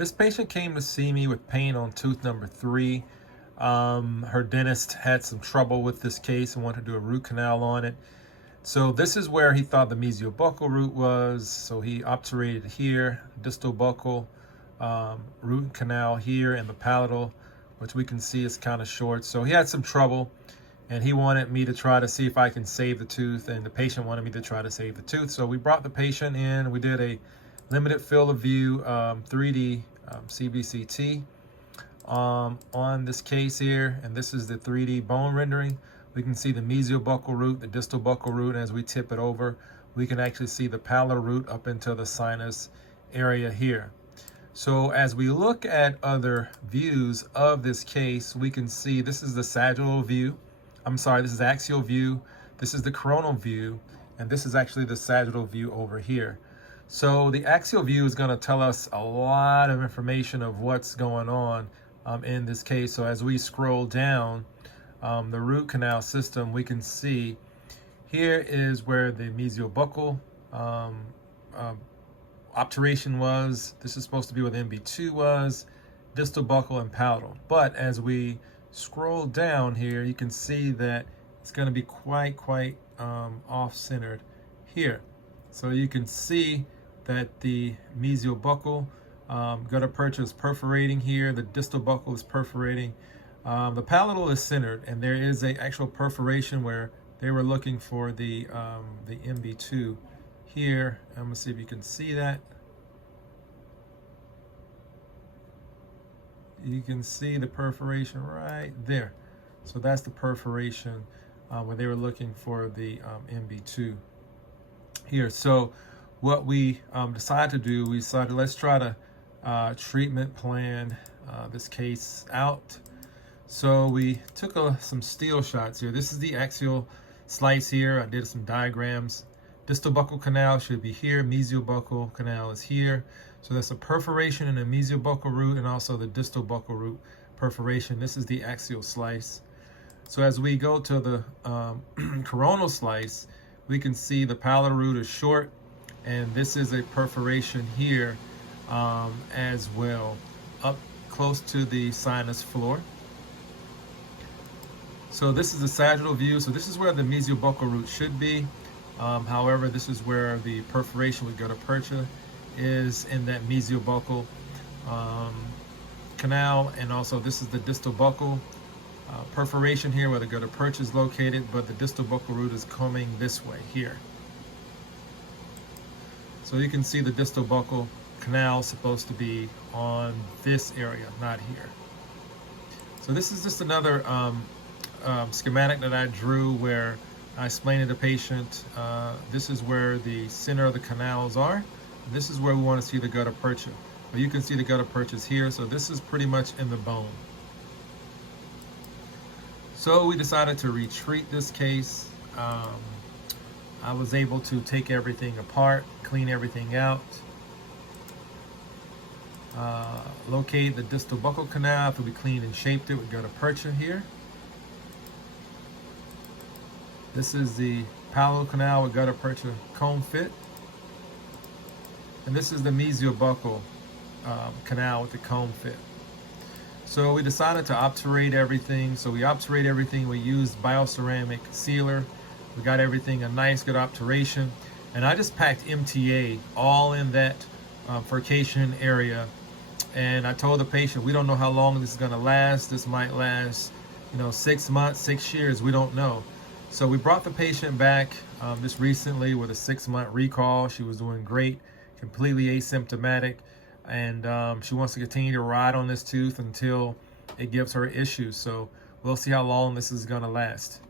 This patient came to see me with pain on tooth number 3. Her dentist had some trouble with this case and wanted to do a root canal on it. So this is where he thought the mesiobuccal root was. So he obturated here, distal buccal, root canal here, and the palatal, which we can see is kind of short. So he had some trouble, and he wanted me to try to see if I can save the tooth, and the patient wanted me to try to save the tooth. So we brought the patient in. We did a limited field of view 3D CBCT on this case here, and this is the 3D bone rendering. We can see the mesiobuccal root, the distal buccal root, and as we tip it over, we can actually see the palatal root up into the sinus area here. So as we look at other views of this case, we can see this is the sagittal view. This is axial view. This is the coronal view, and this is actually the sagittal view over here. So the axial view is going to tell us a lot of information of what's going on in this case. So as we scroll down the root canal system, we can see here is where the mesiobuccal obturation was. This is supposed to be where the MB2 was, distal buccal and palatal. But as we scroll down here, you can see that it's going to be quite off-centered here. So you can see that the mesiobuccal gutta percha is perforating here. The distal buccal is perforating. The palatal is centered, and there is an actual perforation where they were looking for the MB2 here. I'm gonna see if you can see that. You can see the perforation right there. So that's the perforation where they were looking for the MB2 here. So what we decided to do, we decided let's try to treatment plan this case out. So we took some steel shots here. This is the axial slice here. I did some diagrams. Distal buccal canal should be here. Mesiobuccal canal is here. So that's a perforation in the mesiobuccal root and also the distal buccal root perforation. This is the axial slice. So as we go to the coronal slice, we can see the palatal root is short, and this is a perforation here as well, up close to the sinus floor. So this is the sagittal view. So this is where the mesiobuccal root should be. However, this is where the perforation with gutta percha is in that mesiobuccal canal, and also this is the distal buccal perforation here where the gutta percha is located, but the distal buccal root is coming this way here. So you can see the distal buccal canal is supposed to be on this area, not here. So this is just another schematic that I drew where I explained to the patient, this is where the center of the canals are. This is where we want to see the gutta percha. But you can see the gutta percha is here, so this is pretty much in the bone. So we decided to retreat this case. I was able to take everything apart, clean everything out, locate the distal buccal canal after we cleaned and shaped it with gutta percha here. This is the palatal canal with gutta percha comb fit. And this is the mesiobuccal canal with the comb fit. So we decided to obturate everything. So we obturate everything. We used Bioceramic sealer. We got everything a nice good obturation. And I just packed MTA all in that perforation area. And I told the patient, we don't know how long this is going to last. This might last, 6 months, 6 years. We don't know. So we brought the patient back just recently with a 6-month recall. She was doing great, completely asymptomatic, and she wants to continue to ride on this tooth until it gives her issues. So we'll see how long this is going to last.